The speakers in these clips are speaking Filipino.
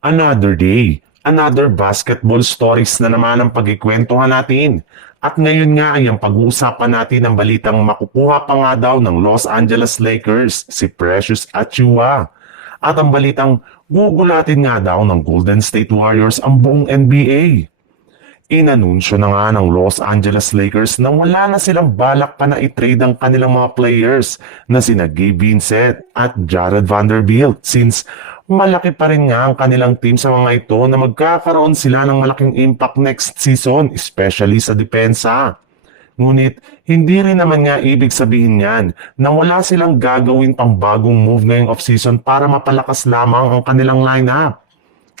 Another day, another basketball stories na naman ang pagkikwentuhan natin. At ngayon nga ay ang pag-uusapan natin ang balitang makukuha pa nga daw ng Los Angeles Lakers si Precious Achiuwa. At ang balitang gugulatin nga daw ng Golden State Warriors ang buong NBA. Inanunsyo na nga ng Los Angeles Lakers na wala na silang balak pa na i-trade ang kanilang mga players na sina Gabe Vincent at Jared Vanderbilt since malaki pa rin nga ang kanilang team sa mga ito na magkakaroon sila ng malaking impact next season, especially sa depensa. Ngunit, hindi rin naman nga ibig sabihin yan na wala silang gagawin pang bagong move ngayong offseason para mapalakas lamang ang kanilang lineup.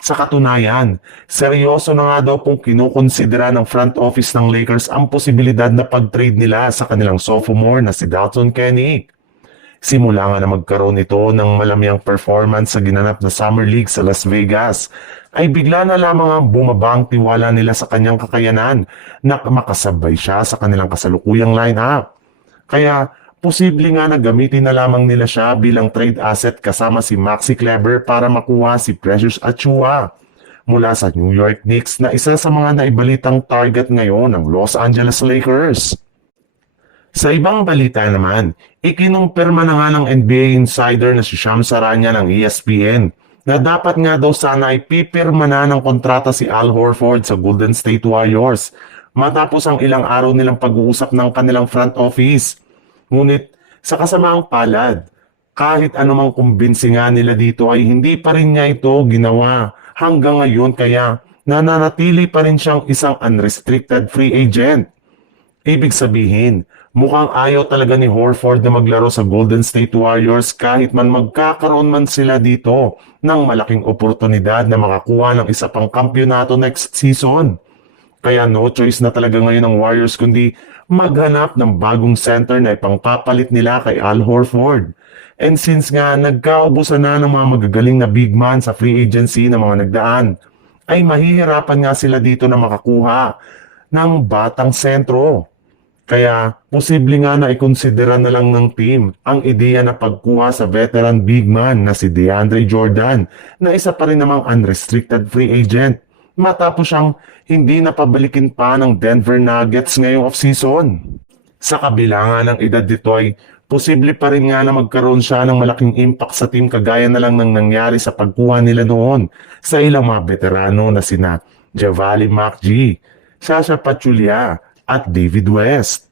Sa katunayan, seryoso na nga daw pong kinukonsidera ng front office ng Lakers ang posibilidad na pag-trade nila sa kanilang sophomore na si Dalton Kenny. Simula nga na magkaroon ito ng malamyang performance sa ginanap na Summer League sa Las Vegas, ay bigla na lamang ang bumaba ang tiwala nila sa kanyang kakayanan na makasabay siya sa kanilang kasalukuyang lineup. Kaya posible nga na gamitin na lamang nila siya bilang trade asset kasama si Maxi Kleber para makuha si Precious Achiuwa mula sa New York Knicks na isa sa mga naibalitang target ngayon ng Los Angeles Lakers. Sa ibang balita naman, ikinumpirma na nga ng NBA insider na si Shams Charania ng ESPN na dapat nga daw sana ay pipirma na ng kontrata si Al Horford sa Golden State Warriors matapos ang ilang araw nilang pag-uusap ng kanilang front office. Ngunit sa kasamaang palad, kahit anumang kumbinsi nga nila dito ay hindi pa rin niya ito ginawa hanggang ngayon kaya nananatili pa rin siyang isang unrestricted free agent. Ibig sabihin, mukhang ayaw talaga ni Horford na maglaro sa Golden State Warriors kahit man magkakaroon man sila dito ng malaking oportunidad na makakuha ng isa pang kampyonato next season. Kaya no choice na talaga ngayon ng Warriors kundi maghanap ng bagong center na ipangpapalit nila kay Al Horford. And since nga nagkaubusan na ng mga magagaling na big man sa free agency na mga nagdaan, ay mahihirapan nga sila dito na makakuha ng batang sentro. Kaya posible nga na ikonsidera na lang ng team ang ideya na pagkuha sa veteran big man na si DeAndre Jordan na isa pa rin namang unrestricted free agent matapos siyang hindi napabalikin pa ng Denver Nuggets ngayong offseason. Sa kabila nga ng edad nito ay posible pa rin nga na magkaroon siya ng malaking impact sa team kagaya na lang ng nangyari sa pagkuha nila noon sa ilang mga veterano na sina Javale McGee, Sasha Pachulia at David West.